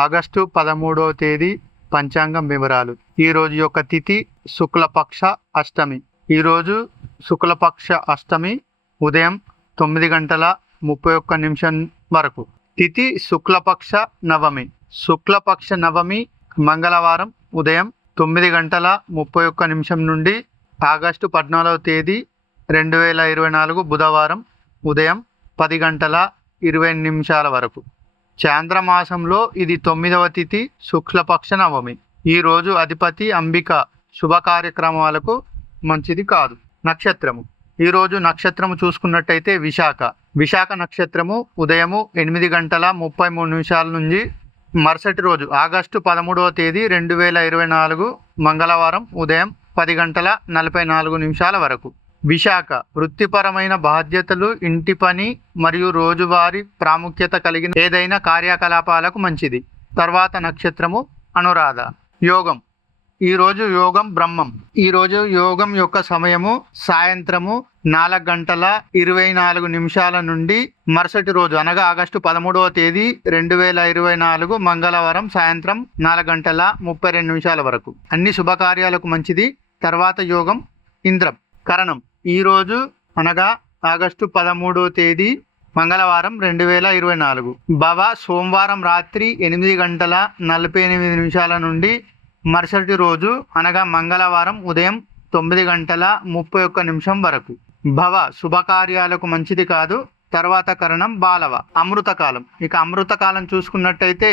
August 13వ తేదీ పంచాంగం వివరాలు. ఈ రోజు యొక్క తిథి శుక్లపక్ష అష్టమి. ఈరోజు శుక్లపక్ష అష్టమి ఉదయం 9:31 వరకు. తిథి శుక్లపక్ష నవమి. శుక్లపక్ష నవమి మంగళవారం ఉదయం 9:31 నుండి ఆగస్టు 14వ తేదీ 2024 బుధవారం ఉదయం 10:20 వరకు. చాంద్రమాసంలో ఇది 9వ తిథి శుక్లపక్ష నవమి. ఈరోజు అధిపతి అంబిక, శుభ కార్యక్రమాలకు మంచిది కాదు. నక్షత్రము. ఈరోజు నక్షత్రము చూసుకున్నట్టయితే విశాఖ నక్షత్రము ఉదయము 8:33 నుంచి మరుసటి రోజు ఆగస్టు 13వ తేదీ 2024 మంగళవారం ఉదయం 10:44 వరకు. విశాఖ వృత్తిపరమైన బాధ్యతలు, ఇంటి పని మరియు రోజువారీ ప్రాముఖ్యత కలిగిన ఏదైన కార్యకలాపాలకు మంచిది. తర్వాత నక్షత్రము అనురాధ. యోగం. ఈరోజు యోగం బ్రహ్మం. ఈరోజు యోగం యొక్క సమయము సాయంత్రము 4:24 నుండి మరుసటి రోజు అనగా ఆగస్టు 13వ తేదీ 2024 మంగళవారం సాయంత్రం 4:32 వరకు. అన్ని శుభకార్యాలకు మంచిది. తర్వాత యోగం ఇంద్రం. కరణం. ఈరోజు అనగా ఆగస్టు 13వ తేదీ మంగళవారం 2024 భవ సోమవారం రాత్రి 8:48 నుండి మరుసటి రోజు అనగా మంగళవారం ఉదయం 9:31 వరకు. భవ శుభకార్యాలకు మంచిది కాదు. తర్వాత కరణం బాలవ. అమృతకాలం. ఇక అమృతకాలం చూసుకున్నట్టయితే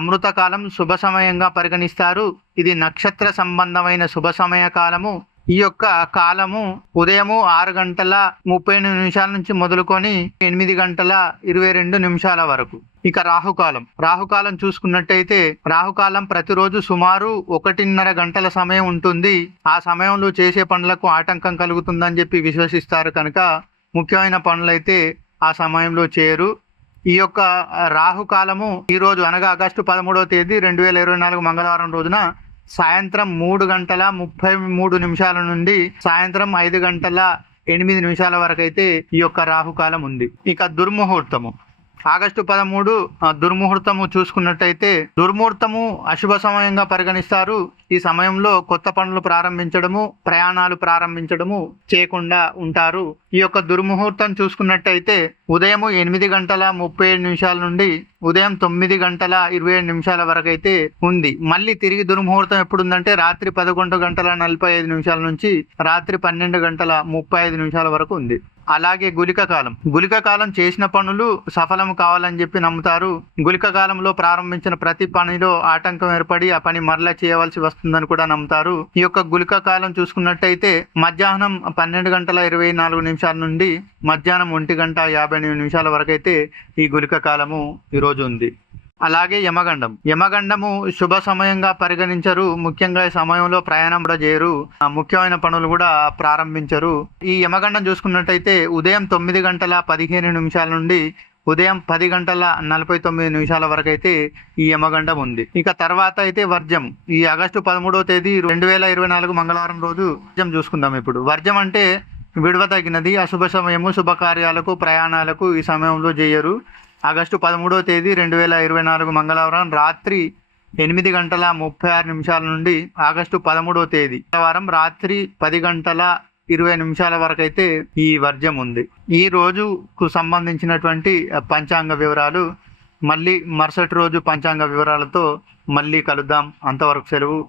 అమృతకాలం శుభ సమయంగా పరిగణిస్తారు. ఇది నక్షత్ర సంబంధమైన శుభ సమయ కాలము. ఈ యొక్క కాలము ఉదయము 6:30 నుంచి మొదలుకొని 8:22 వరకు. ఇక రాహుకాలం చూసుకున్నట్టయితే రాహుకాలం ప్రతిరోజు సుమారు 1:30 గంటల సమయం ఉంటుంది. ఆ సమయంలో చేసే పనులకు ఆటంకం కలుగుతుందని చెప్పి విశ్వసిస్తారు కనుక ముఖ్యమైన పనులైతే ఆ సమయంలో చేయరు. ఈ యొక్క రాహుకాలము ఈరోజు అనగా ఆగస్టు 13వ తేదీ 2024 మంగళవారం రోజున సాయంత్రం 3:33 నుండి సాయంత్రం 5:08 వరకు అయితే ఈ యొక్క రాహుకాలం ఉంది. ఇక దుర్ముహూర్తము. ఆగస్టు 13 దుర్ముహూర్తము చూసుకున్నట్టయితే దుర్ముహూర్తము అశుభ సమయంగా పరిగణిస్తారు. ఈ సమయంలో కొత్త పనులు ప్రారంభించడము, ప్రయాణాలు ప్రారంభించడము చేయకుండా ఉంటారు. ఈ యొక్క దుర్ముహూర్తం చూసుకున్నట్టయితే ఉదయం 8:37 నుండి ఉదయం 9:27 వరకు అయితే ఉంది. మళ్ళీ తిరిగి దుర్ముహూర్తం ఎప్పుడు ఉందంటే రాత్రి 11:45 నుంచి రాత్రి 12:35 వరకు ఉంది. అలాగే గుళిక కాలం చేసిన పనులు సఫలం కావాలని చెప్పి నమ్ముతారు. గుళిక కాలంలో ప్రారంభించిన ప్రతి పనిలో ఆటంకం ఏర్పడి ఆ పని మరలా చేయవలసి వస్తుందని కూడా నమ్ముతారు. ఈ యొక్క గుళిక కాలం చూసుకున్నట్టయితే మధ్యాహ్నం 12:24 నుండి మధ్యాహ్నం 1:58 వరకు అయితే ఈ గుళిక కాలము ఈరోజు ఉంది. అలాగే యమగండము శుభ సమయంగా పరిగణించరు. ముఖ్యంగా ఈ సమయంలో ప్రయాణం కూడా చేయరు, ముఖ్యమైన పనులు కూడా ప్రారంభించరు. ఈ యమగండం చూసుకున్నట్టయితే ఉదయం 9:15 నుండి ఉదయం 10:49 వరకు అయితే ఈ యమగండం ఉంది. ఇక తర్వాత అయితే వర్జం. ఈ ఆగస్టు 13వ తేదీ 2024 మంగళవారం రోజు వర్జం చూసుకుందాం. ఇప్పుడు వర్జం అంటే విడవదగినది, అశుభ సమయము, శుభకార్యాలకు ప్రయాణాలకు ఈ సమయంలో చేయరు. ఆగస్టు 13వ తేదీ 2024 మంగళవారం రాత్రి 8:36 నుండి ఆగస్టు 13వ తేదీ మంగళవారం రాత్రి 10:20 వరకు అయితే ఈ వర్జం ఉంది. ఈ రోజుకు సంబంధించినటువంటి పంచాంగ వివరాలు మళ్ళీ మరుసటి రోజు పంచాంగ వివరాలతో మళ్ళీ కలుద్దాం. అంతవరకు సెలవు.